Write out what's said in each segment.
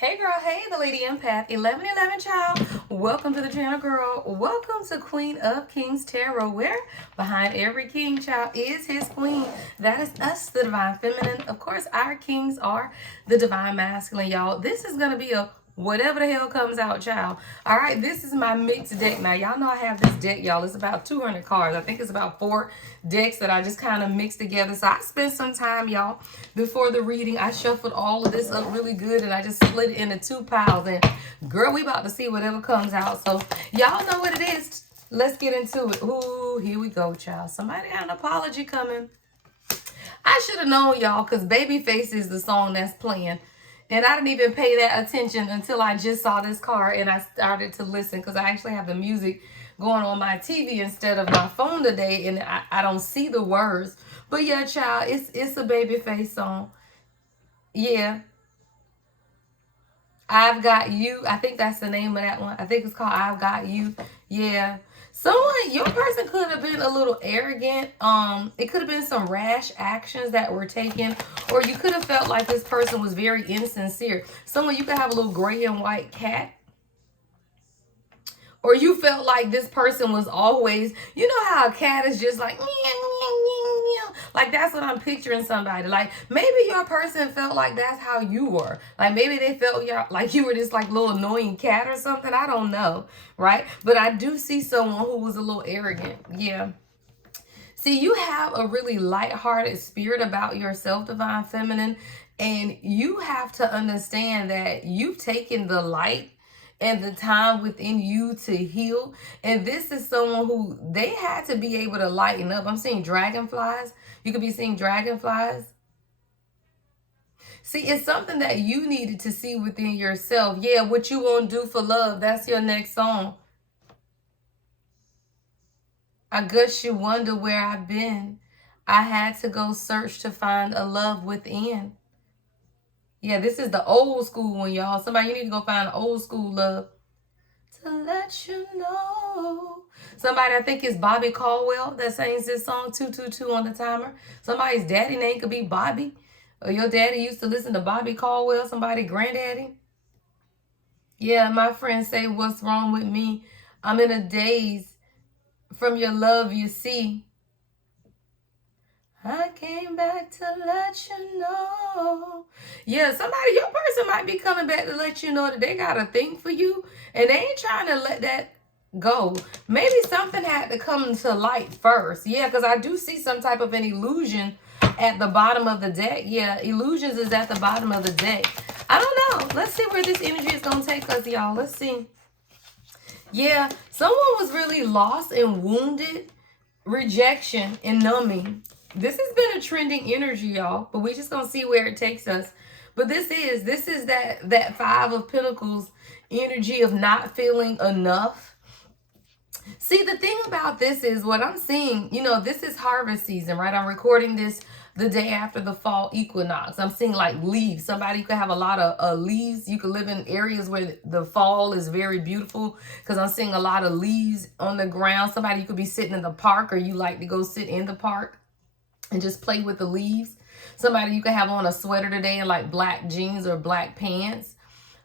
Hey girl, hey, the Lady Empath, 1111 child. Welcome to the channel, girl. Welcome to Queen of Kings Tarot, where behind every king child is his queen. That is us, the Divine Feminine. Of course, our kings are the Divine Masculine, y'all. This is going to be a whatever the hell comes out, child. All right, this is my mixed deck. Now, y'all know I have this deck, y'all. It's about 200 cards. I think it's about 4 decks that I just kind of mixed together. So I spent some time, y'all, before the reading. I shuffled all of this up really good, and I just split it into 2 piles. And, girl, we about to see whatever comes out. So, y'all know what it is. Let's get into it. Ooh, here we go, child. Somebody got an apology coming. I should have known, y'all, because Babyface is the song that's playing. And I didn't even pay that attention until I just saw this card and I started to listen, because I actually have the music going on my TV instead of my phone today, and I don't see the words. But yeah, child, it's a Babyface song. Yeah. I've Got You. I think that's the name of that one. I think it's called I've Got You. Yeah. Someone, your person could have been a little arrogant. It could have been some rash actions that were taken, or you could have felt like this person was very insincere. Someone, you could have a little gray and white cat. Or you felt like this person was always, you know how a cat is just like, meow, meow, meow, meow. Like, that's what I'm picturing somebody. Like, maybe your person felt like that's how you were. Like, maybe they felt like you were this like little annoying cat or something. I don't know, right? But I do see someone who was a little arrogant. Yeah. See, you have a really lighthearted spirit about yourself, Divine Feminine. And you have to understand that you've taken the light and the time within you to heal. And this is someone who they had to be able to lighten up. I'm seeing dragonflies. You could be seeing dragonflies. See, it's something that you needed to see within yourself. Yeah, what you gonna do for love? That's your next song. I guess you wonder where I've been. I had to go search to find a love within. Yeah, this is the old school one, y'all. Somebody, you need to go find an old school love. To let you know. Somebody, I think it's Bobby Caldwell that sings this song, 222 on the timer. Somebody's daddy name could be Bobby. Or your daddy used to listen to Bobby Caldwell, somebody granddaddy. Yeah, my friends say, what's wrong with me? I'm in a daze from your love, you see. I came back to let you know. Yeah, somebody, your person might be coming back to let you know that they got a thing for you, and they ain't trying to let that go. Maybe something had to come to light first. Yeah, because I do see some type of an illusion at the bottom of the deck. Yeah, illusions is at the bottom of the deck. I don't know. Let's see where this energy is going to take us, y'all. Let's see. Yeah, someone was really lost and wounded, rejection and numbing. This has been a trending energy, y'all, but we just gonna see where it takes us. But this is that 5 of Pentacles energy of not feeling enough. See, the thing about this is what I'm seeing, you know, this is harvest season, right? I'm recording this the day after the fall equinox. I'm seeing like leaves. Somebody could have a lot of leaves. You could live in areas where the fall is very beautiful, because I'm seeing a lot of leaves on the ground. Somebody, you could be sitting in the park, or you like to go sit in the park and just play with the leaves. Somebody, you could have on a sweater today and like black jeans or black pants.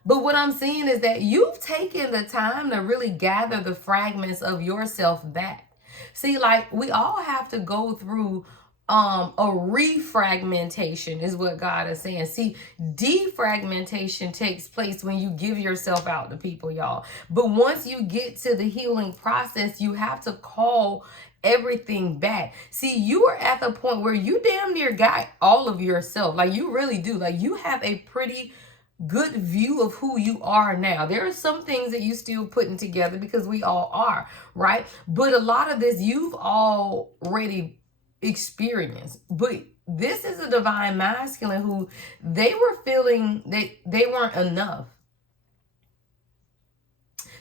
But what I'm seeing is that you've taken the time to really gather the fragments of yourself back. See, like, we all have to go through a refragmentation is what God is saying. See, defragmentation takes place when you give yourself out to people, y'all. But once you get to the healing process, you have to call everything back. See, you are at the point where you damn near got all of yourself. Like, you really do. Like, you have a pretty good view of who you are now. There are some things that you still putting together, because we all are, right? But a lot of this you've already experienced. But this is a Divine Masculine who they were feeling they weren't enough.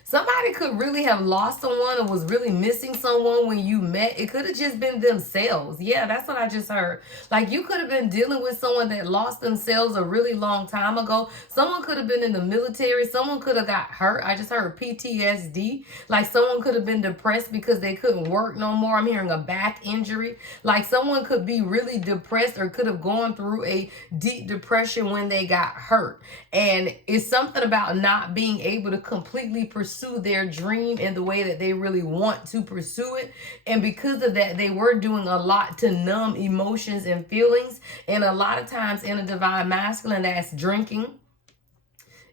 Somebody could really have lost someone or was really missing someone when you met. It could have just been themselves. Yeah, that's what I just heard. Like, you could have been dealing with someone that lost themselves a really long time ago. Someone could have been in the military. Someone could have got hurt. I just heard PTSD. Like, someone could have been depressed because they couldn't work no more. I'm hearing a back injury. Like, someone could be really depressed or could have gone through a deep depression when they got hurt. And it's something about not being able to completely pursue their dream in the way that they really want to pursue it. And because of that, they were doing a lot to numb emotions and feelings. And a lot of times in a divine masculine, that's drinking.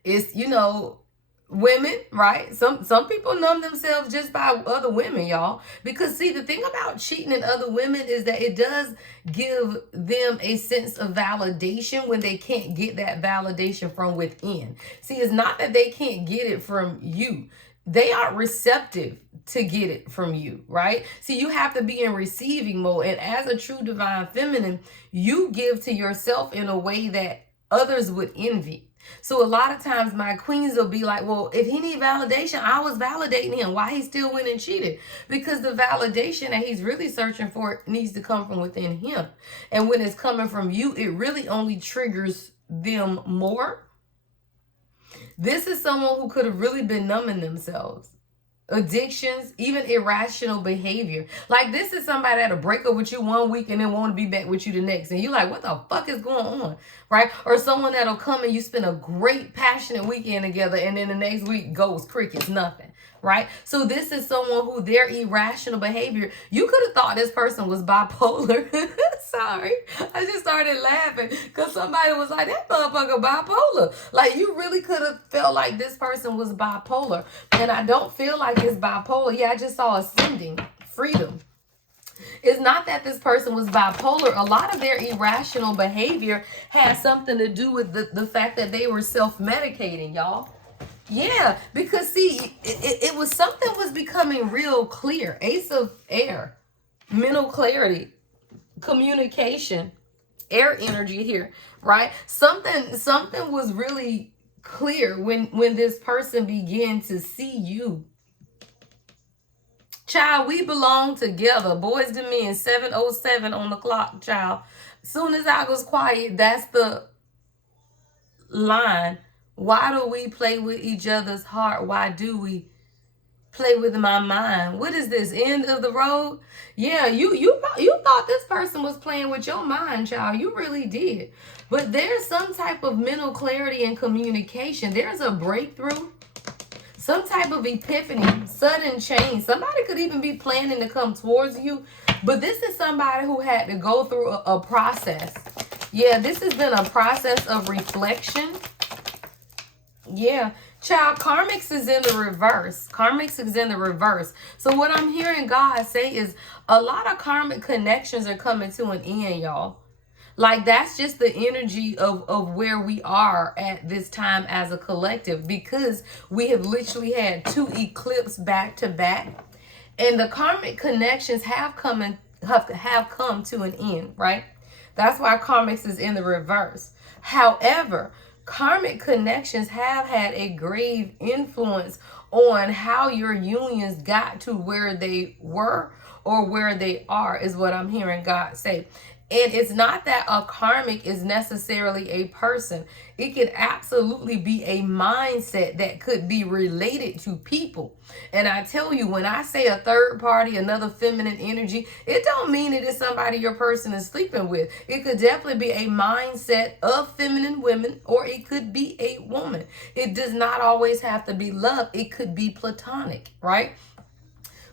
It's, women, right? Some people numb themselves just by other women, y'all. Because see, the thing about cheating in other women is that it does give them a sense of validation when they can't get that validation from within. See, it's not that they can't get it from you. They are receptive to get it from you, right? See, you have to be in receiving mode. And as a true divine feminine, you give to yourself in a way that others would envy. So a lot of times my queens will be like, well, if he need validation, I was validating him. Why he still went and cheated? Because the validation that he's really searching for needs to come from within him. And when it's coming from you, it really only triggers them more. This is someone who could have really been numbing themselves. Addictions, even irrational behavior. Like, this is somebody that'll break up with you one week and then want to be back with you the next. And you're like, what the fuck is going on? Right? Or someone that'll come and you spend a great, passionate weekend together and then the next week goes crickets, nothing. Right? So this is someone who their irrational behavior, you could have thought this person was bipolar. Sorry. I just started laughing because somebody was like, that motherfucker bipolar. Like, you really could have felt like this person was bipolar. And I don't feel like it's bipolar. Yeah, I just saw ascending, freedom. It's not that this person was bipolar. A lot of their irrational behavior had something to do with the fact that they were self-medicating, y'all. Yeah, because see, it was something was becoming real clear. Ace of air, mental clarity, communication, air energy here, right? Something was really clear when this person began to see you. Child, we belong together. Boys to men, 7:07 on the clock, child. Soon as I was quiet, that's the line. Why do we play with each other's heart? Why do we play with my mind? What is this, end of the road? Yeah, you thought this person was playing with your mind, child. You really did. But there's some type of mental clarity and communication. There's a breakthrough, some type of epiphany, sudden change. Somebody could even be planning to come towards you. But this is somebody who had to go through a process. Yeah, this has been a process of reflection. Yeah, child, karmics is in the reverse. Karmics is in the reverse. So what I'm hearing God say is a lot of karmic connections are coming to an end, y'all. Like, that's just the energy of where we are at this time as a collective, because we have literally had 2 eclipses back to back. And the karmic connections have come to an end, right? That's why karmics is in the reverse. However, karmic connections have had a grave influence on how your unions got to where they were or where they are, is what I'm hearing God say. And it's not that a karmic is necessarily a person. It could absolutely be a mindset that could be related to people. And I tell you, when I say a third party, another feminine energy, it don't mean it is somebody your person is sleeping with. It could definitely be a mindset of feminine women, or it could be a woman. It does not always have to be love. It could be platonic, right?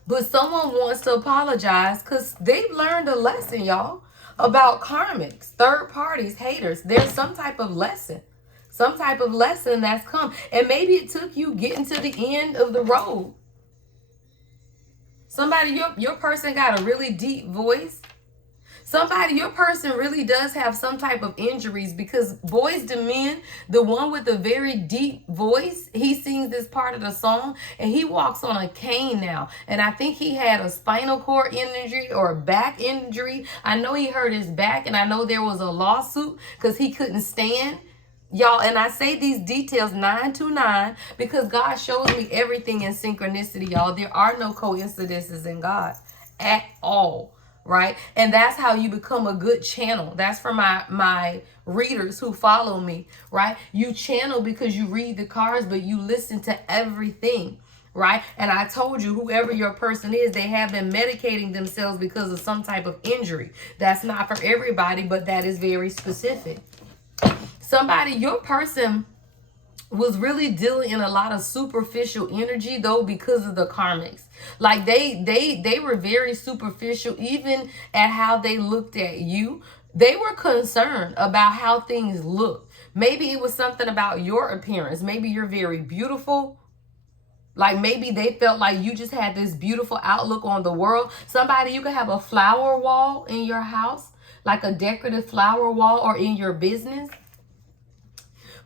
But someone wants to apologize because they've learned a lesson, y'all, about karmics, third parties, haters. There's some type of lesson. Some type of lesson that's come. And maybe it took you getting to the end of the road. Somebody, your person got a really deep voice. Somebody, your person really does have some type of injuries, because Boys to Men, the one with the very deep voice, he sings this part of the song and he walks on a cane now. And I think he had a spinal cord injury or a back injury. I know he hurt his back, and I know there was a lawsuit because he couldn't stand Y'all, and I say these details 929 because God shows me everything in synchronicity, y'all. There are no coincidences in God at all, right? And that's how you become a good channel. That's for my readers who follow me, right? You channel because you read the cards, but you listen to everything, right? And I told you, whoever your person is, they have been medicating themselves because of some type of injury. That's not for everybody, but that is very specific. Somebody, your person was really dealing in a lot of superficial energy though, because of the karmics. Like they were very superficial, even at how they looked at you. They were concerned about how things look. Maybe it was something about your appearance. Maybe you're very beautiful. Like maybe they felt like you just had this beautiful outlook on the world. Somebody, you could have a flower wall in your house, like a decorative flower wall, or in your business.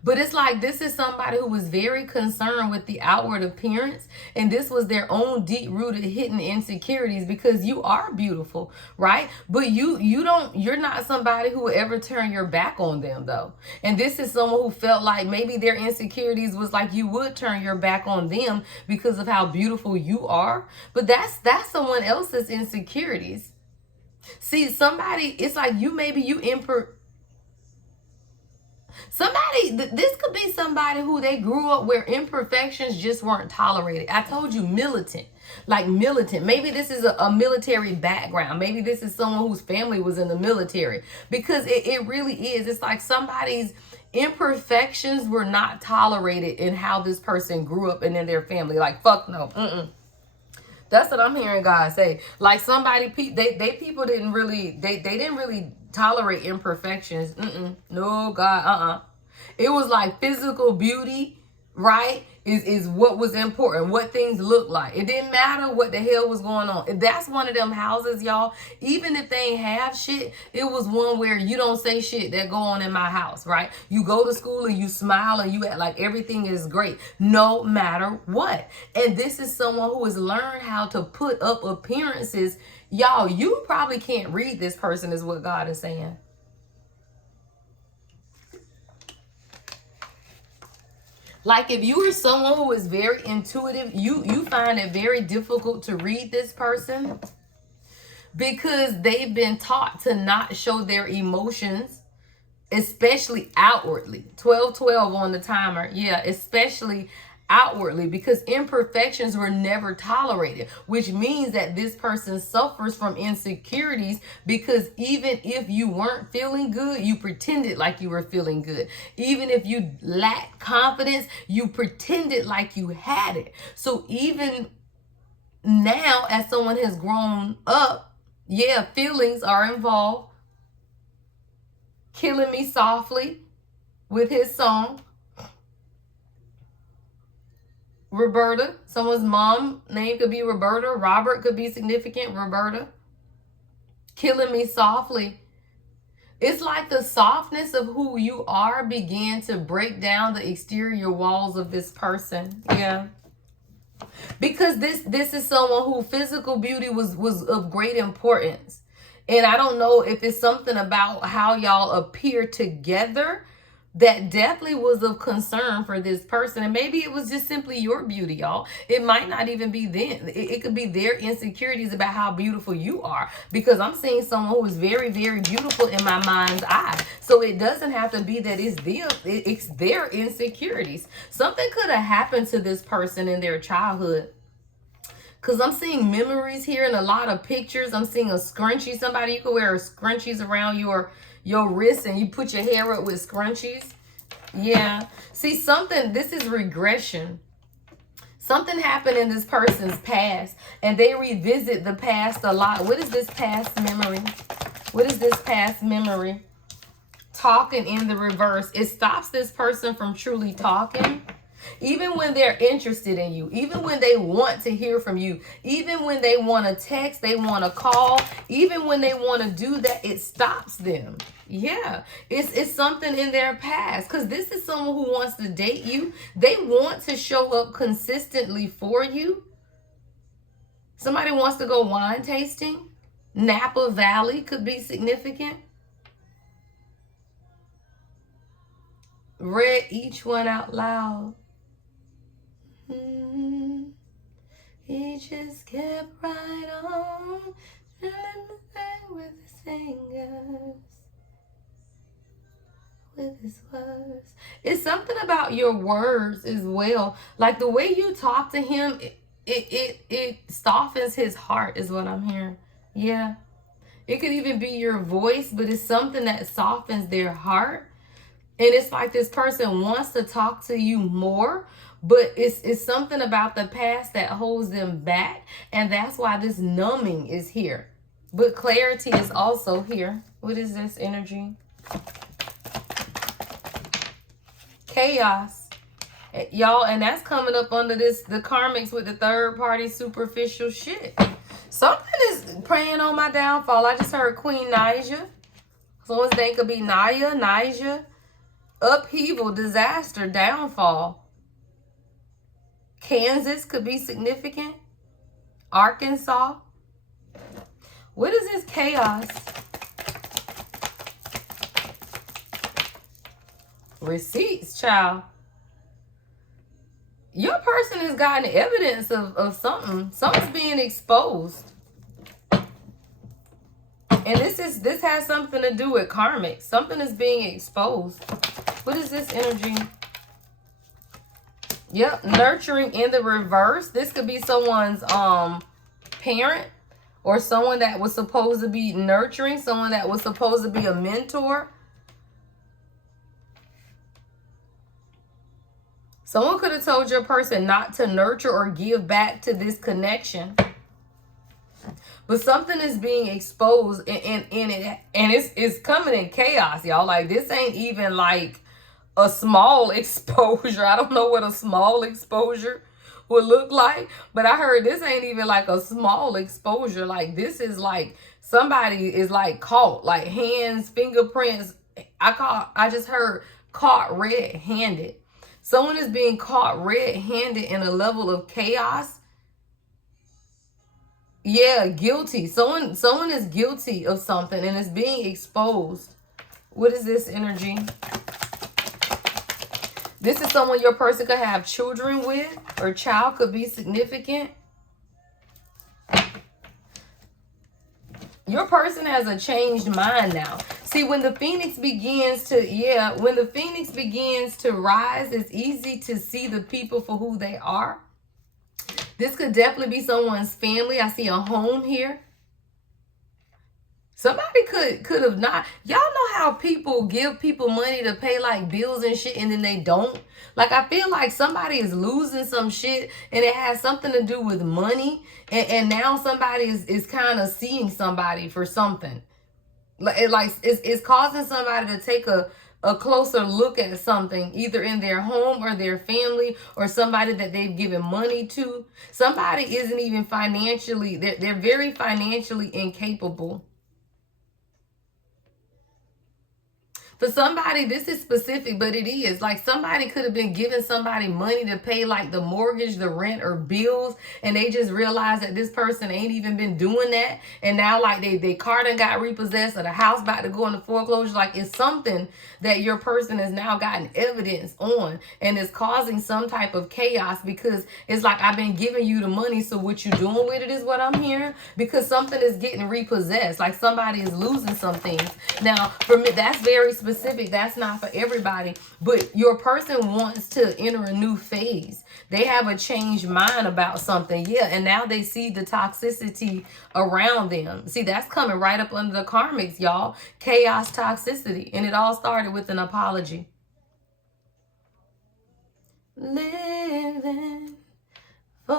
But it's like this is somebody who was very concerned with the outward appearance, and this was their own deep-rooted hidden insecurities, because you are beautiful, right? But you're not somebody who will ever turn your back on them though. And this is someone who felt like maybe their insecurities was like you would turn your back on them because of how beautiful you are. But that's someone else's insecurities. See, somebody, it's like this could be somebody who they grew up where imperfections just weren't tolerated. I told you, militant, like militant. Maybe this is a military background. Maybe this is someone whose family was in the military, because it really is. It's like somebody's imperfections were not tolerated in how this person grew up and in their family. Like, fuck no. That's what I'm hearing God say. Like somebody, people didn't really, they didn't really tolerate imperfections. No, God, It was like physical beauty, right? Is what was important, what things look like. It didn't matter what the hell was going on. That's one of them houses, y'all. Even if they ain't have shit, it was one where you don't say shit that go on in my house, right? You go to school and you smile and you act like everything is great, no matter what. And this is someone who has learned how to put up appearances. Y'all, you probably can't read this person, is what God is saying. Like if you are someone who is very intuitive, you find it very difficult to read this person because they've been taught to not show their emotions, especially outwardly. 1212 on the timer. Yeah, especially outwardly, because imperfections were never tolerated, which means that this person suffers from insecurities, because even if you weren't feeling good, you pretended like you were feeling good. Even if you lacked confidence, you pretended like you had it. So even now, as someone has grown up, yeah, feelings are involved. Killing Me Softly with his song. Roberta, someone's mom name could be Roberta. Robert could be significant. Roberta. Killing Me Softly. It's like the softness of who you are began to break down the exterior walls of this person. Yeah. Because this is someone who physical beauty was of great importance. And I don't know if it's something about how y'all appear together that definitely was of concern for this person. And maybe it was just simply your beauty, y'all. It might not even be them. It could be their insecurities about how beautiful you are, because I'm seeing someone who is very, very beautiful in my mind's eye. So it doesn't have to be that it's them. It's their insecurities. Something could have happened to this person in their childhood, because I'm seeing memories here and a lot of pictures. I'm seeing a scrunchie. Somebody, you could wear scrunchies around your wrist and you put your hair up with scrunchies. Yeah. See, this is regression. Something happened in this person's past and they revisit the past a lot. What is this past memory? What is this past memory? Talking in the reverse. It stops this person from truly talking. Even when they're interested in you, even when they want to hear from you, even when they want to text, they want to call, even when they want to do that, it stops them. Yeah, it's something in their past, because this is someone who wants to date you. They want to show up consistently for you. Somebody wants to go wine tasting. Napa Valley could be significant. read each one out loud. He just kept right on, with his fingers, with his words. It's something about your words as well. Like the way you talk to him, it softens his heart, is what I'm hearing. Yeah. It could even be your voice, but it's something that softens their heart. And it's like this person wants to talk to you more, but it's something about the past that holds them back. And that's why this numbing is here. But clarity is also here. What is this energy? Chaos. Y'all, and that's coming up under this, the karmics with the third party superficial shit. Something is preying on my downfall. I just heard Queen Naija. Someone's name could be Naija. Upheaval, disaster, downfall. Kansas could be significant. Arkansas. What is this chaos? Receipts, child. Your person has gotten evidence of something. Something's being exposed. And this has something to do with karmic. Something is being exposed. What is this energy? Yep, nurturing in the reverse. This could be someone's parent or someone that was supposed to be nurturing, someone that was supposed to be a mentor. Someone could have told your person not to nurture or give back to this connection. But something is being exposed and it's coming in chaos, y'all. Like, this ain't even like a small exposure. I don't know what a small exposure would look like, but I heard this ain't even like a small exposure. Like, this is like somebody is like caught, like hands, fingerprints. I just heard caught red-handed. Someone is being caught red-handed in a level of chaos. Yeah, guilty. Someone is guilty of something and it's being exposed. What is this energy? This is someone your person could have children with, or child could be significant. Your person has a changed mind now. See, when the phoenix begins to, when the phoenix begins to rise, it's easy to see the people for who they are. This could definitely be someone's family. I see a home here. Somebody could have not. Y'all know how people give people money to pay like bills and shit and then they don't? Like, I feel like somebody is losing some shit and it has something to do with money. And now somebody is kind of seeing somebody for something. It's causing somebody to take a closer look at something, either in their home or their family or somebody that they've given money to. Somebody isn't even financially, they're very financially incapable. For somebody, this is specific, but it is. Like, somebody could have been giving somebody money to pay like the mortgage, the rent, or bills, and they just realized that this person ain't even been doing that. And now like they car done got repossessed or the house about to go into foreclosure. Like, it's something that your person has now gotten evidence on and is causing some type of chaos, because it's like, I've been giving you the money, so what you doing with it is what I'm hearing, because something is getting repossessed. Like, somebody is losing some things. Now, for me, that's very specific. That's not for everybody, but your person wants to enter a new phase. They have a changed mind about something. Yeah, and now they see the toxicity around them. See, that's coming right up under the karmics, y'all. Chaos, toxicity. And it all started with an apology. Living for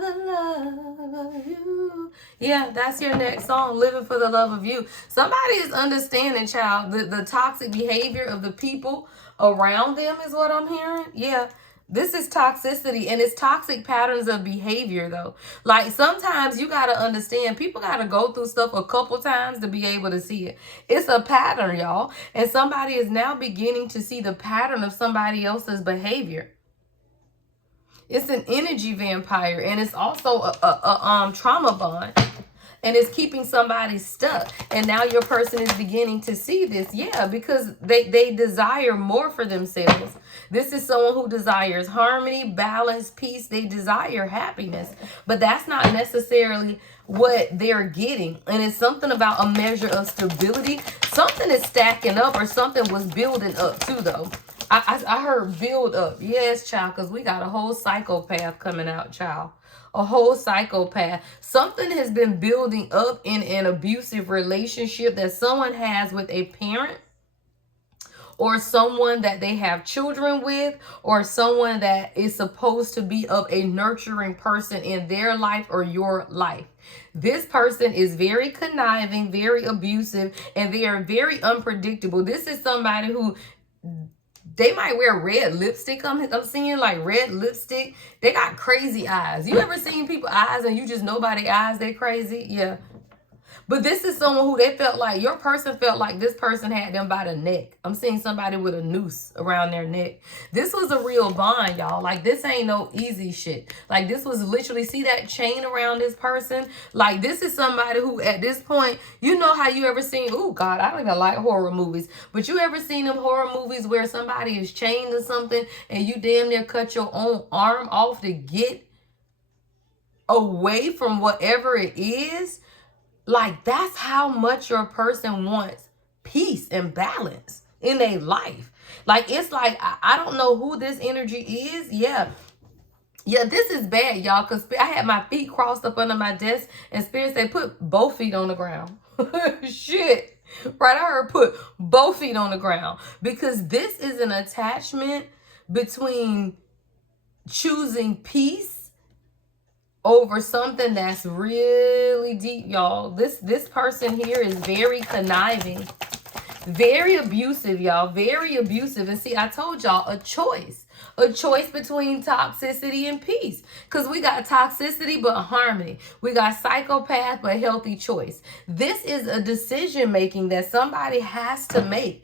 the love of you. Yeah, that's your next song, Living for the Love of You. Somebody is understanding, child, the toxic behavior of the people around them is what I'm hearing. Yeah, this is toxicity, and it's toxic patterns of behavior, though. Like, sometimes you got to understand, people got to go through stuff a couple times to be able to see it. It's a pattern, y'all, and somebody is now beginning to see the pattern of somebody else's behavior. It's an energy vampire, and it's also a trauma bond. and it's keeping somebody stuck. And now your person is beginning to see this. Yeah, because they desire more for themselves. This is someone who desires harmony, balance, peace. They desire happiness, but that's not necessarily what they're getting. And it's something about a measure of stability. Something is stacking up, or something was building up too, though. I heard build up. Yes, child, because we got a whole psychopath coming out, child. A whole psychopath. Something has been building up in an abusive relationship that someone has with a parent, or someone that they have children with, or someone that is supposed to be of a nurturing person in their life or your life. This person is very conniving, very abusive, and they are very unpredictable. This is somebody who, they might wear red lipstick. I'm seeing like red lipstick. They got crazy eyes. You ever seen people's eyes and you just know by their eyes they crazy? Yeah. But this is someone who they felt like, your person felt like this person had them by the neck. I'm seeing somebody with a noose around their neck. This was a real bond, y'all. Like, this ain't no easy shit. Like, this was literally, see that chain around this person? Like, this is somebody who at this point, you know how you ever seen, oh God, I don't even like horror movies, but you ever seen them horror movies where somebody is chained to something and you damn near cut your own arm off to get away from whatever it is? Like, that's how much your person wants peace and balance in their life. Like, it's like, I don't know who this energy is. Yeah, this is bad, y'all, because I had my feet crossed up under my desk, and Spirit said, put both feet on the ground. Shit. Right, I heard put both feet on the ground. Because this is an attachment between choosing peace over something that's really deep, y'all. This person here is very conniving, very abusive, y'all, very abusive. And see, I told y'all, a choice between toxicity and peace, because we got toxicity but harmony, we got psychopath but healthy choice. This is a decision making that somebody has to make.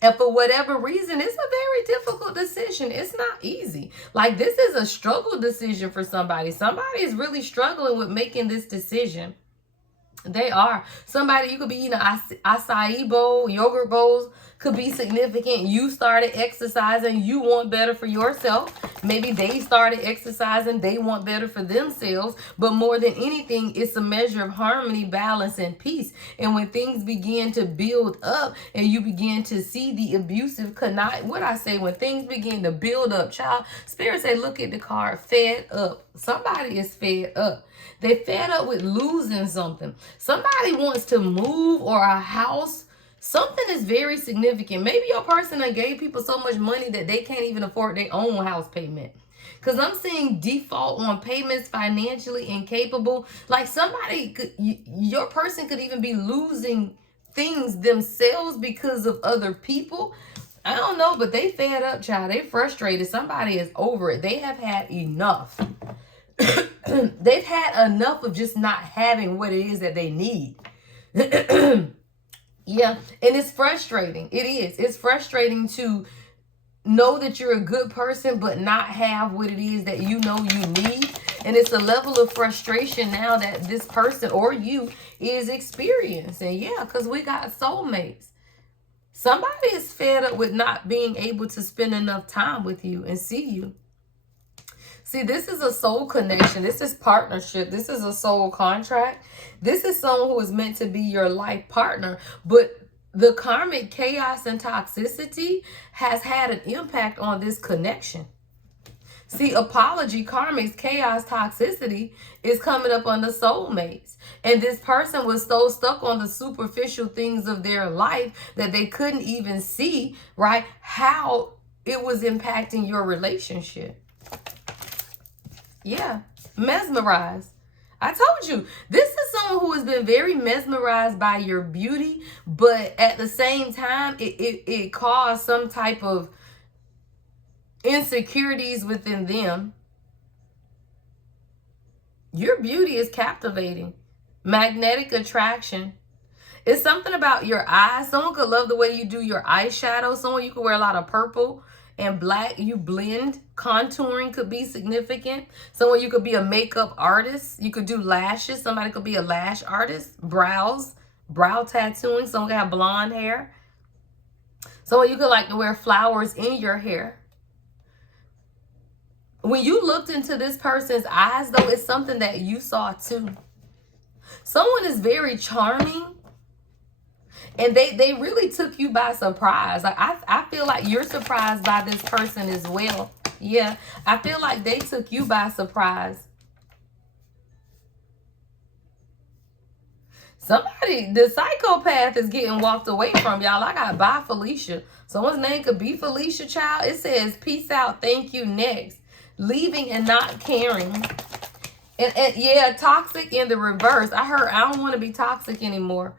And for whatever reason, it's a very difficult decision. It's not easy. Like, this is a struggle decision for somebody. Somebody is really struggling with making this decision. They are. Somebody, you could be eating an acai bowl, yogurt bowls could be significant. You started exercising, you want better for yourself. Maybe they started exercising, they want better for themselves. But more than anything, it's a measure of harmony, balance, and peace. And when things begin to build up and you begin to see the abusive when things begin to build up, child, Spirit say, look at the card, fed up. Somebody is fed up. They fed up with losing something. Somebody wants to move, or a house. Something is very significant. Maybe your person gave people so much money that they can't even afford their own house payment. Because I'm seeing default on payments, financially incapable. Like, somebody could, your person could even be losing things themselves because of other people. I don't know, but they fed up, child. They frustrated. Somebody is over it. They have had enough. They've had enough of just not having what it is that they need. Yeah, and it's frustrating. It is. It's frustrating to know that you're a good person but not have what it is that you know you need. And it's a level of frustration now that this person or you is experiencing. Yeah, because we got soulmates. Somebody is fed up with not being able to spend enough time with you and see you. See, this is a soul connection. This is partnership. This is a soul contract. This is someone who is meant to be your life partner. But the karmic chaos and toxicity has had an impact on this connection. See, apology, karmics, chaos, toxicity is coming up on the soulmates. And this person was so stuck on the superficial things of their life that they couldn't even see, right, how it was impacting your relationship. Yeah, mesmerized. I told you, this is someone who has been very mesmerized by your beauty, but at the same time, it caused some type of insecurities within them. Your beauty is captivating. Magnetic attraction. It's something about your eyes. Someone could love the way you do your eyeshadow. Someone, you could wear a lot of purple and black, you blend. Contouring could be significant. Someone, you could be a makeup artist. You could do lashes. Somebody could be a lash artist. Brows, brow tattooing. Someone could have blonde hair. Someone, you could like to wear flowers in your hair. When you looked into this person's eyes, though, it's something that you saw too. Someone is very charming, and they really took you by surprise. Like I feel like you're surprised by this person as well. Yeah, I feel like they took you by surprise. Somebody, the psychopath is getting walked away from, y'all. I got bye Felicia. Someone's name could be Felicia, child. It says peace out, thank you, next. Leaving and not caring. And yeah, toxic in the reverse. I heard I don't want to be toxic anymore.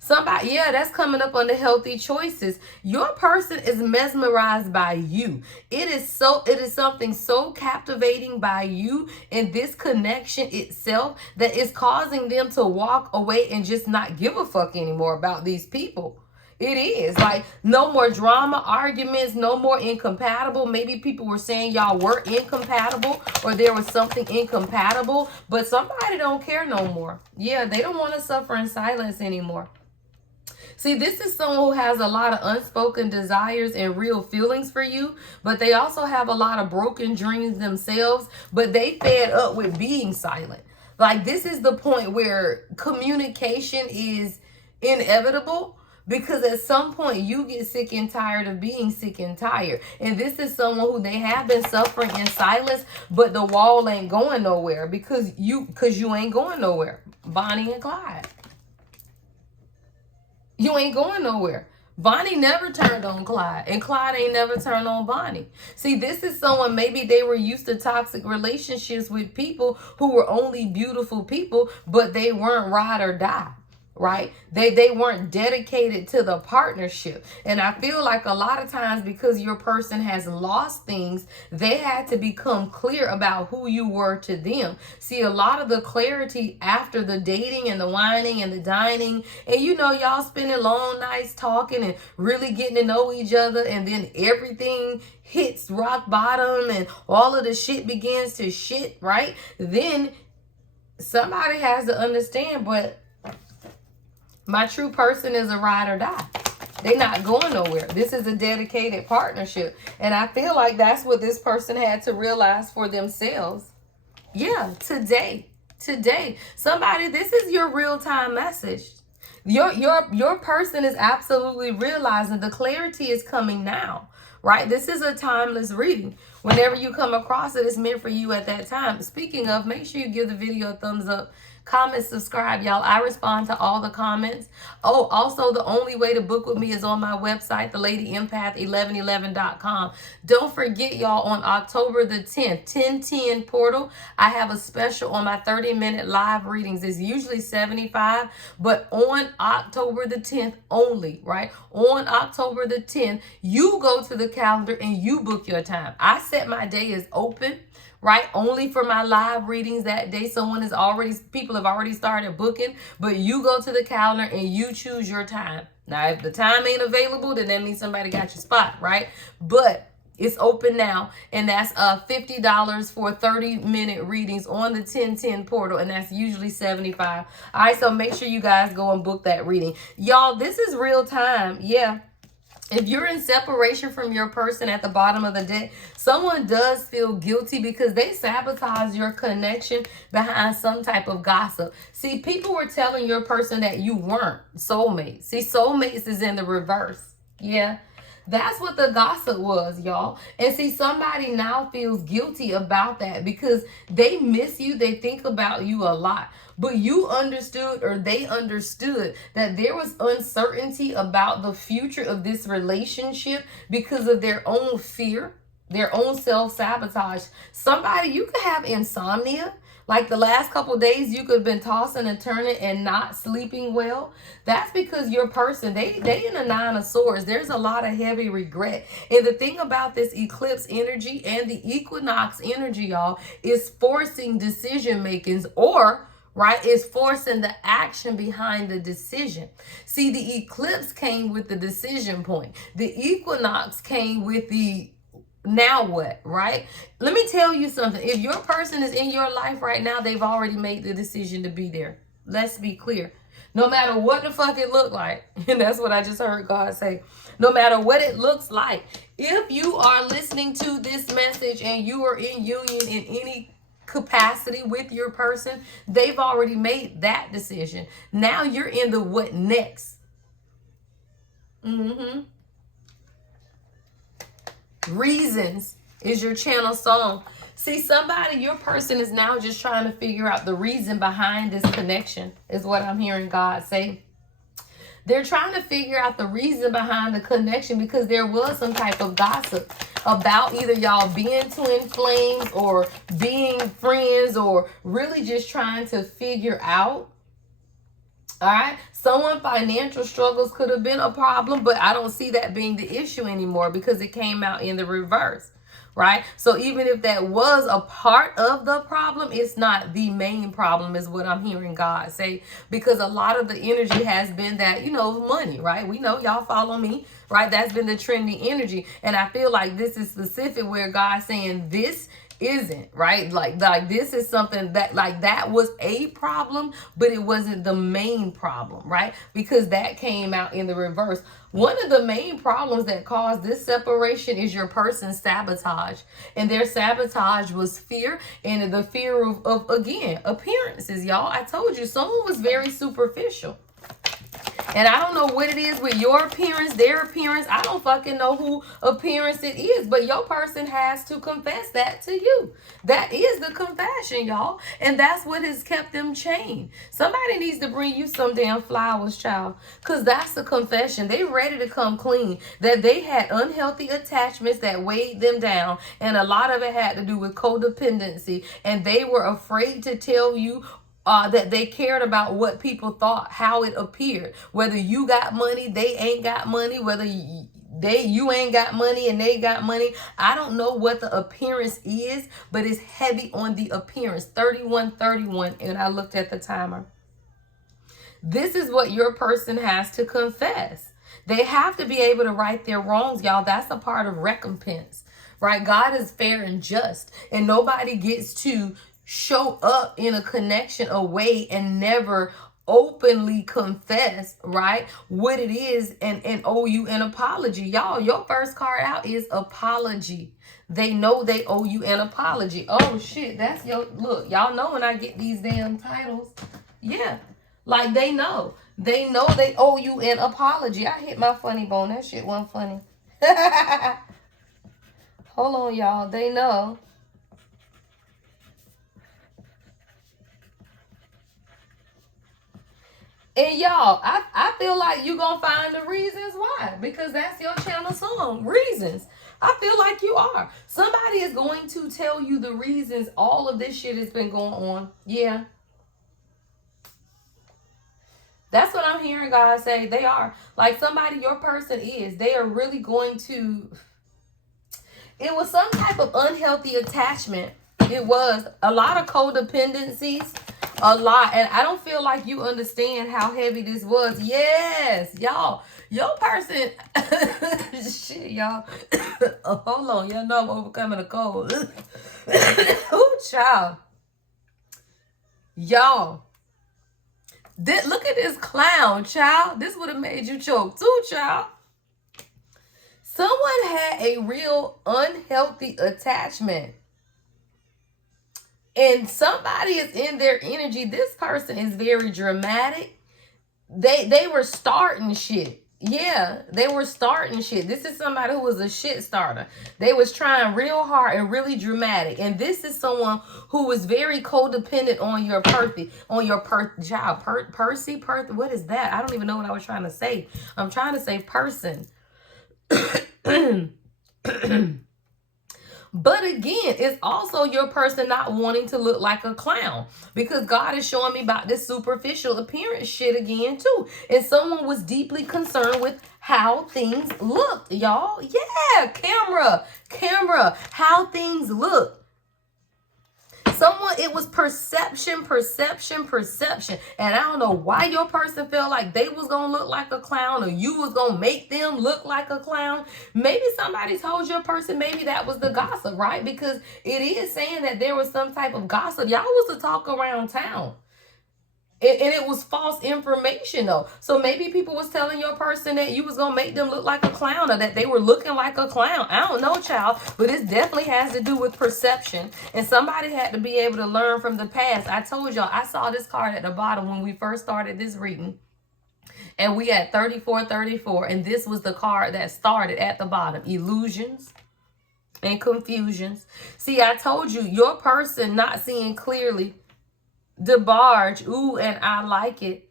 Somebody, yeah, that's coming up on the healthy choices. Your person is mesmerized by you. It is something so captivating by you and this connection itself that is causing them to walk away and just not give a fuck anymore about these people. It is like no more drama, arguments, no more incompatible. Maybe people were saying y'all were incompatible or there was something incompatible, but somebody don't care no more. Yeah, they don't want to suffer in silence anymore. See, this is someone who has a lot of unspoken desires and real feelings for you, but they also have a lot of broken dreams themselves, but they fed up with being silent. Like, this is the point where communication is inevitable, because at some point you get sick and tired of being sick and tired. And this is someone who they have been suffering in silence, but the wall ain't going nowhere because you ain't going nowhere. Bonnie and Clyde. You ain't going nowhere. Bonnie never turned on Clyde, and Clyde ain't never turned on Bonnie. See, this is someone, maybe they were used to toxic relationships with people who were only beautiful people, but they weren't ride or die. Right? They weren't dedicated to the partnership. And I feel like a lot of times, because your person has lost things, they had to become clear about who you were to them. See, a lot of the clarity after the dating and the whining and the dining, and y'all spending long nights talking and really getting to know each other, and then everything hits rock bottom and all of the shit begins to shit, right? Then somebody has to understand, but my true person is a ride or die. They're not going nowhere. This is a dedicated partnership. And I feel like that's what this person had to realize for themselves. Yeah, today. Somebody, this is your real-time message. Your person is absolutely realizing the clarity is coming now. Right? This is a timeless reading. Whenever you come across it, it's meant for you at that time. Speaking of, make sure you give the video a thumbs up. Comment, subscribe, y'all. I respond to all the comments. Oh, also, the only way to book with me is on my website, thelady1111.com. Don't forget, y'all, on October the 10th, 1010 portal, I have a special on my 30-minute live readings. It's usually $75, but on October the 10th only, right? On October the 10th, you go to the calendar and you book your time. I set my day as open, right? Only for my live readings that day. People have already started booking, but you go to the calendar and you choose your time. Now, if the time ain't available, then that means somebody got your spot, right? But it's open now, and that's $50 for 30-minute readings on the 1010 portal, and that's usually $75. All right, so make sure you guys go and book that reading. Y'all, this is real time. Yeah. If you're in separation from your person at the bottom of the deck, someone does feel guilty because they sabotage your connection behind some type of gossip. See, people were telling your person that you weren't soulmates. See, soulmates is in the reverse. Yeah. That's what the gossip was, y'all. And see, somebody now feels guilty about that because they miss you. They think about you a lot. But you understood, or they understood, that there was uncertainty about the future of this relationship because of their own fear, their own self-sabotage. Somebody, you could have insomnia. Like the last couple of days, you could have been tossing and turning and not sleeping well. That's because your person, they in a 9 of swords. There's a lot of heavy regret. And the thing about this eclipse energy and the equinox energy, y'all, is forcing decision makings, or right, is forcing the action behind the decision. See, the eclipse came with the decision point. The equinox came with the Now what, right? Let me tell you something. If your person is in your life right now, they've already made the decision to be there. Let's be clear. No matter what the fuck it look like, and that's what I just heard God say. No matter what it looks like, if you are listening to this message and you are in union in any capacity with your person, they've already made that decision. Now you're in the what next. Reasons is your channel song. See, somebody, your person is now just trying to figure out the reason behind this connection, is what I'm hearing God say. They're trying to figure out the reason behind the connection because there was some type of gossip about either y'all being twin flames or being friends or really just trying to figure out. All right. Someone financial struggles could have been a problem, but I don't see that being the issue anymore because it came out in the reverse. Right? So even if that was a part of the problem, it's not the main problem is what I'm hearing God say, because a lot of the energy has been that, money, right? We know, y'all follow me, right? That's been the trendy energy. And I feel like this is specific where God's saying this isn't, right? Like this is something that that was a problem, but it wasn't the main problem, right? Because that came out in the reverse. One of the main problems that caused this separation is your person's sabotage. And their sabotage was fear, and the fear of again, appearances, y'all. I told you, someone was very superficial. And I don't know what it is with your appearance, their appearance. I don't fucking know who appearance it is, but your person has to confess that to you. That is the confession, y'all. And that's what has kept them chained. Somebody needs to bring you some damn flowers, child, because that's the confession. They ready to come clean, that they had unhealthy attachments that weighed them down. And a lot of it had to do with codependency. And they were afraid to tell you that they cared about what people thought, how it appeared. Whether you got money, they ain't got money. Whether you ain't got money and they got money. I don't know what the appearance is, but it's heavy on the appearance. 3131, and I looked at the timer. This is what your person has to confess. They have to be able to right their wrongs, y'all. That's a part of recompense, right? God is fair and just, and nobody gets to show up in a connection away and never openly confess, right, what it is and owe you an apology. Y'all, your first card out is apology. They know they owe you an apology. Oh shit, that's your look. Y'all know when I get these damn titles. Yeah, like they know they owe you an apology. I hit my funny bone. That shit wasn't funny. Hold on, y'all. They know. And y'all, I feel like you're going to find the reasons why. Because that's your channel song. Reasons. I feel like you are. Somebody is going to tell you the reasons all of this shit has been going on. Yeah. That's what I'm hearing God say. They are. Like somebody your person is. They are really going to... It was some type of unhealthy attachment. It was a lot of codependencies. A lot. And I don't feel like you understand how heavy this was. Yes, y'all. Your person. Shit, y'all. Hold on. Y'all know I'm overcoming a cold. Ooh, child. Y'all. Look at this clown, child. This would have made you choke too, child. Someone had a real unhealthy attachment. And somebody is in their energy. This person is very dramatic. They were starting shit. Yeah, they were starting shit. This is somebody who was a shit starter. They was trying real hard and really dramatic. And this is someone who was very codependent on your Percy. What is that? I don't even know what I was trying to say. I'm trying to say person. But again, it's also your person not wanting to look like a clown, because God is showing me about this superficial appearance shit again too. And someone was deeply concerned with how things looked, y'all. Yeah, camera, how things look. Someone it was perception, perception, perception. And I don't know why your person felt like they was going to look like a clown, or you was going to make them look like a clown. Maybe somebody told your person, maybe that was the gossip, right? Because it is saying that there was some type of gossip. Y'all was to talk around town. And it was false information, though. So maybe people was telling your person that you was going to make them look like a clown, or that they were looking like a clown. I don't know, child. But it definitely has to do with perception. And somebody had to be able to learn from the past. I told y'all, I saw this card at the bottom when we first started this reading. And we had 3434. And this was the card that started at the bottom. Illusions and confusions. See, I told you, your person not seeing clearly. DeBarge, ooh, and I like it.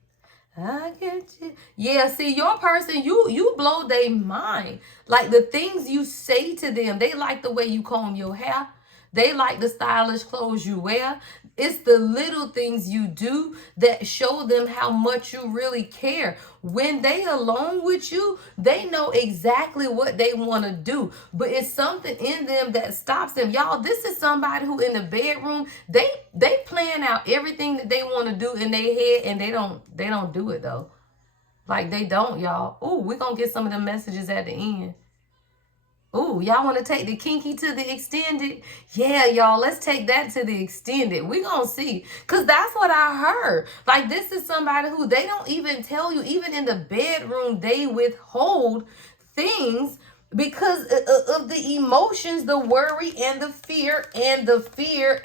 I get you. Yeah, see, your person, you blow their mind. Like the things you say to them, they like the way you comb your hair. They like the stylish clothes you wear. It's the little things you do that show them how much you really care. When they alone with you, they know exactly what they want to do. But it's something in them that stops them. Y'all, this is somebody who in the bedroom, they plan out everything that they want to do in their head, and they don't do it though. Like they don't, y'all. Ooh, we're going to get some of the messages at the end. Ooh, y'all want to take the kinky to the extended? Yeah, y'all, let's take that to the extended. We gonna see. Because that's what I heard. Like, this is somebody who they don't even tell you, even in the bedroom, they withhold things because of the emotions, the worry, and the fear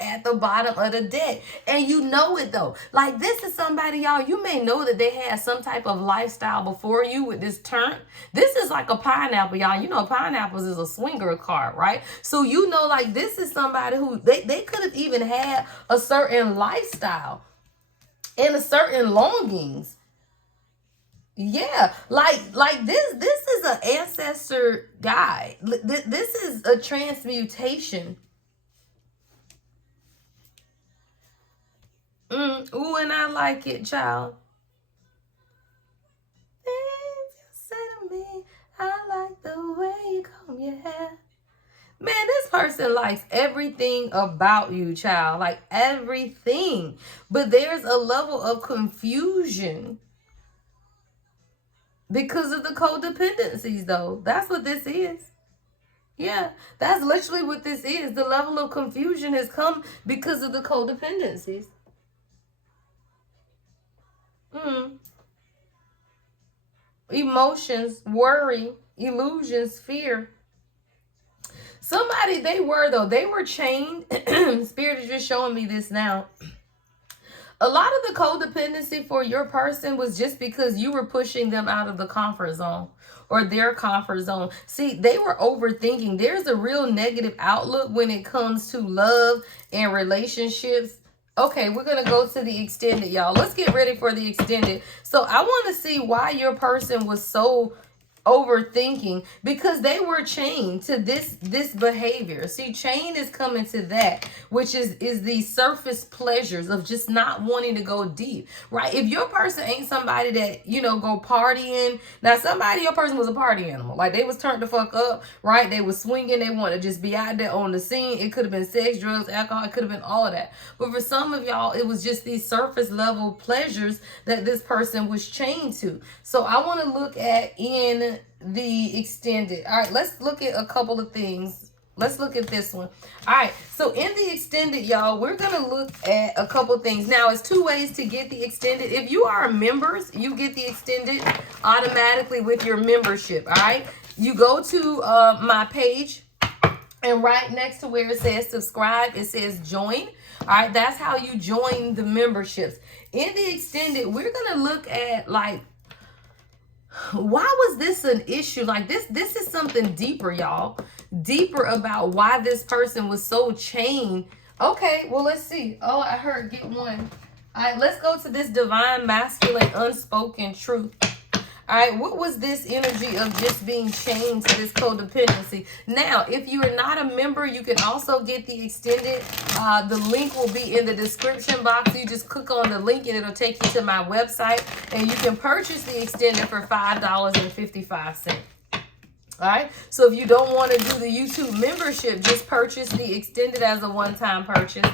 at the bottom of the deck. And you know it, though. Like, this is somebody, y'all, you may know that they had some type of lifestyle before you with this turn. This is like a pineapple, y'all. You know, pineapples is a swinger card, right? So, you know, like, this is somebody who they could have even had a certain lifestyle and a certain longings. Yeah, like this is an ancestor guy. This is a transmutation. Ooh, and I like it, child. Things you say to me, I like the way you comb your hair. Man, this person likes everything about you, child. Like everything. But there's a level of confusion because of the codependencies, though. That's what this is. Yeah, that's literally what this is. The level of confusion has come because of the codependencies. Emotions, worry, illusions, fear. Somebody, they were chained. Spirit is just showing me this now. A lot of the codependency for your person was just because you were pushing them out of the comfort zone or their comfort zone. See, they were overthinking. There's a real negative outlook when it comes to love and relationships. Okay, we're going to go to the extended, y'all. Let's get ready for the extended. So I want to see why your person was so overthinking, because they were chained to this behavior. See, chain is coming to that, which is the surface pleasures of just not wanting to go deep, right? If your person ain't somebody that, you know, go partying. Now, your person was a party animal. Like, they was turned the fuck up, right? They was swinging. They want to just be out there on the scene. It could have been sex, drugs, alcohol. It could have been all of that. But for some of y'all, it was just these surface level pleasures that this person was chained to. So I want to look at in the extended. All right, let's look at a couple of things. Let's look at this one. All right, so in the extended, y'all, we're gonna look at a couple things. Now, it's two ways to get the extended. If you are members, you get the extended automatically with your membership. All right, you go to my page, and right next to where it says subscribe, it says join. All right, that's how you join the memberships. In the extended, we're gonna look at, like, why was this an issue? Like, this is something deeper, y'all. Deeper about why this person was so chained. Okay, well, let's see. Oh, I heard get one. All right, let's go to this divine masculine unspoken truth. All right, what was this energy of just being chained to this codependency? Now, if you are not a member, you can also get the extended. The link will be in the description box. You just click on the link and it'll take you to my website. And you can purchase the extended for $5.55. All right, so if you don't want to do the YouTube membership, just purchase the extended as a one-time purchase.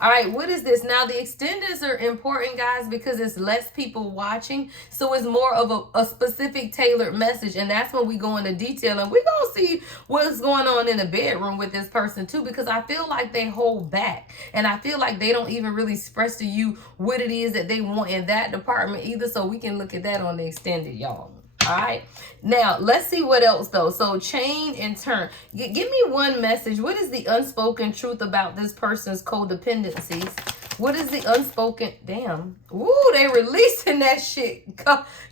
All right, what is this? Now, the extenders are important, guys, because it's less people watching. So it's more of a specific tailored message. And that's when we go into detail. And we're going to see what's going on in the bedroom with this person, too, because I feel like they hold back. And I feel like they don't even really express to you what it is that they want in that department either. So we can look at that on the extended, y'all. All right, now let's see what else though. So chain and turn. Give me one message. What is the unspoken truth about this person's codependencies? What is the unspoken? Damn. Ooh, they releasing that shit.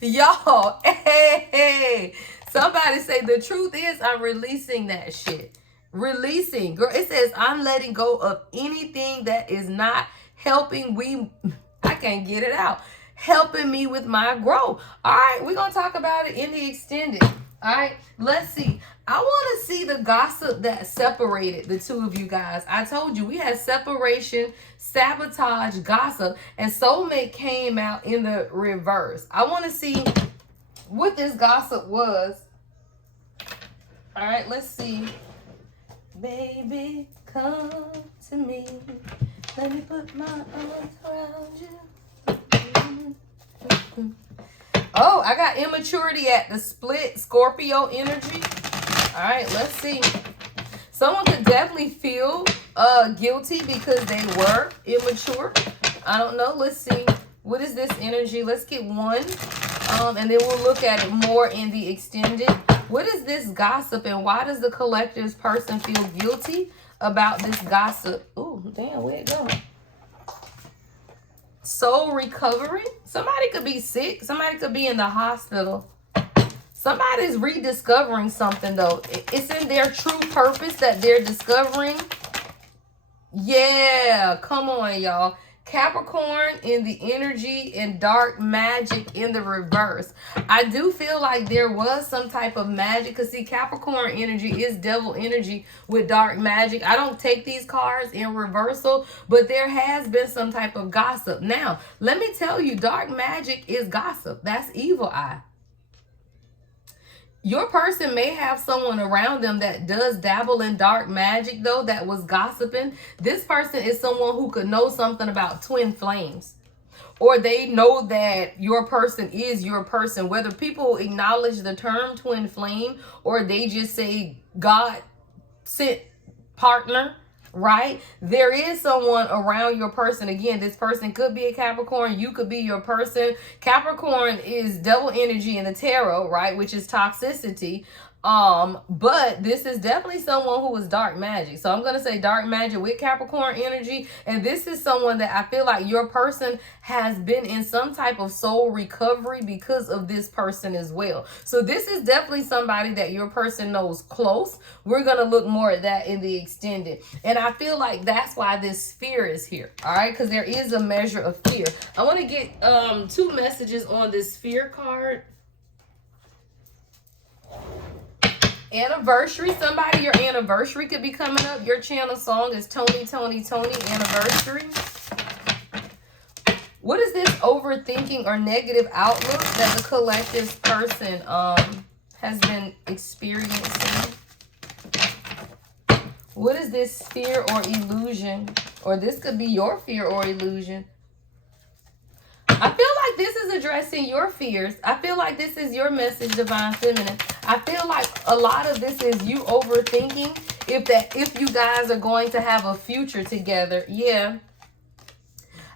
Y'all, hey. Somebody say the truth is I'm releasing that shit. Releasing. Girl, it says I'm letting go of anything that is not helping I can't get it out. Helping me with my growth. All right, we're going to talk about it in the extended. All right, let's see. I want to see the gossip that separated the two of you guys. I told you we had separation, sabotage, gossip, and soulmate came out in the reverse. I want to see what this gossip was. All right, let's see. Baby, come to me. Let me put my arms around you. Oh, I got immaturity at the split Scorpio energy. All right, let's see. Someone could definitely feel guilty because they were immature. I don't know. Let's see. What is this energy? Let's get one. And then we'll look at it more in the extended. What is this gossip and why does the collective's person feel guilty about this gossip? Oh, damn, where'd it go? Soul recovery. Somebody could be sick. Somebody could be in the hospital. Somebody's rediscovering something though. It's in their true purpose that they're discovering. Yeah, come on, y'all. Capricorn in the energy and dark magic in the reverse. I do feel like there was some type of magic because see, Capricorn energy is devil energy with dark magic. I don't take these cards in reversal, but there has been some type of gossip. Now, let me tell you, dark magic is gossip. That's evil eye. Your person may have someone around them that does dabble in dark magic, though, that was gossiping. This person is someone who could know something about twin flames. Or they know that your person is your person. Whether people acknowledge the term twin flame or they just say God sent partner, right? There is someone around your person. Again, this person could be a Capricorn. You could be your person. Capricorn is devil energy in the tarot, right? Which is toxicity. But this is definitely someone who is dark magic. So I'm going to say dark magic with Capricorn energy. And this is someone that I feel like your person has been in some type of soul recovery because of this person as well. So this is definitely somebody that your person knows close. We're going to look more at that in the extended. And I feel like that's why this fear is here. All right. Because there is a measure of fear. I want to get two messages on this fear card. Anniversary. Somebody, your anniversary could be coming up. Your channel song is Tony Anniversary. What is this overthinking or negative outlook that the collective person has been experiencing? What is this fear or illusion? Or this could be your fear or illusion. I feel like this is addressing your fears. I feel like this is your message, Divine Feminine. I feel like a lot of this is you overthinking if you guys are going to have a future together. Yeah.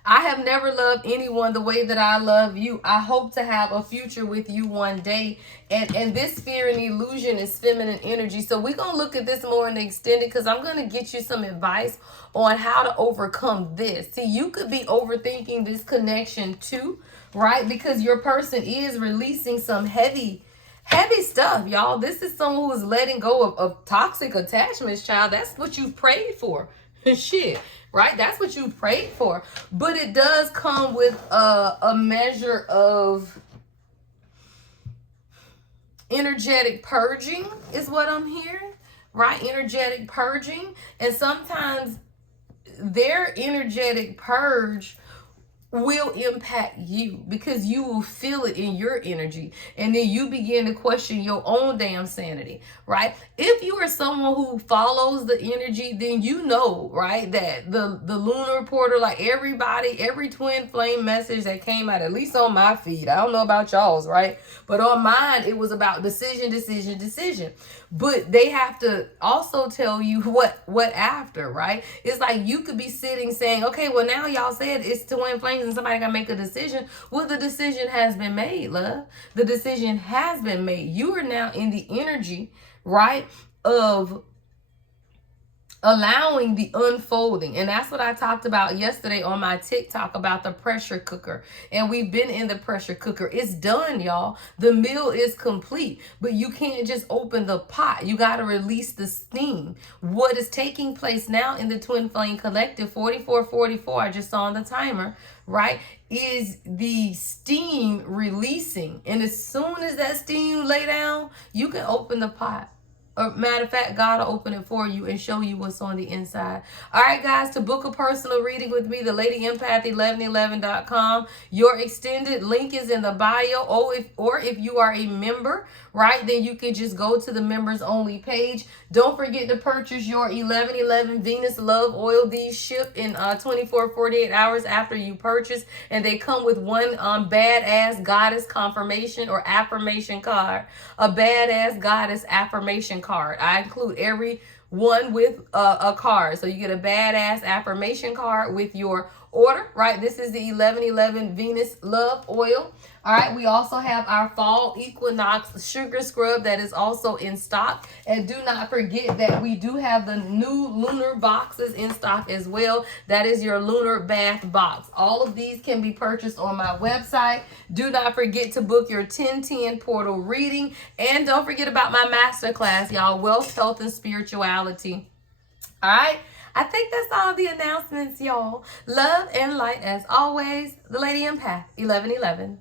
I have never loved anyone the way that I love you. I hope to have a future with you one day. And this fear and illusion is feminine energy. So we're going to look at this more in the extended because I'm going to get you some advice on how to overcome this. See, you could be overthinking this connection too, right? Because your person is releasing some heavy stuff, y'all. This is someone who is letting go of toxic attachments, child. That's what you prayed for. Shit, right? That's what you prayed for. But it does come with a measure of energetic purging is what I'm hearing, right? Energetic purging. And sometimes their energetic purge will impact you, because you will feel it in your energy, and then you begin to question your own damn sanity, right? If you are someone who follows the energy, then you know, right, that the lunar portal, like everybody, every twin flame message that came out, at least on my feed, I don't know about y'all's, right, but on mine it was about decision, decision, decision. But they have to also tell you what after, right? It's like you could be sitting saying, okay, well, now y'all said it's twin flames and somebody gotta make a decision. Well, the decision has been made, love. The decision has been made. You are now in the energy, right, of allowing the unfolding. And that's what I talked about yesterday on my TikTok about the pressure cooker. And we've been in the pressure cooker. It's done, y'all. The meal is complete, but you can't just open the pot. You got to release the steam. What is taking place now in the Twin Flame Collective 4444, I just saw on the timer, right, is the steam releasing. And as soon as that steam lay down, you can open the pot. Or matter of fact, God will open it for you and show you what's on the inside. All right, guys, to book a personal reading with me, the LadyEmpath1111.com. Your extended link is in the bio. Or if you are a member, right, then you can just go to the members only page. Don't forget to purchase your 1111 Venus Love Oil. These ship in 48 hours after you purchase, and they come with one badass goddess confirmation or affirmation card. A badass goddess affirmation card. I include every one with a card. So you get a badass affirmation card with your order, right? This is the 1111 Venus Love Oil. All right, we also have our fall equinox sugar scrub that is also in stock. And do not forget that we do have the new lunar boxes in stock as well. That is your lunar bath box. All of these can be purchased on my website. Do not forget to book your 1010 portal reading. And don't forget about my masterclass, y'all, Wealth, Health, and Spirituality. All right. I think that's all the announcements, y'all. Love and light as always. The Lady Empath 1111.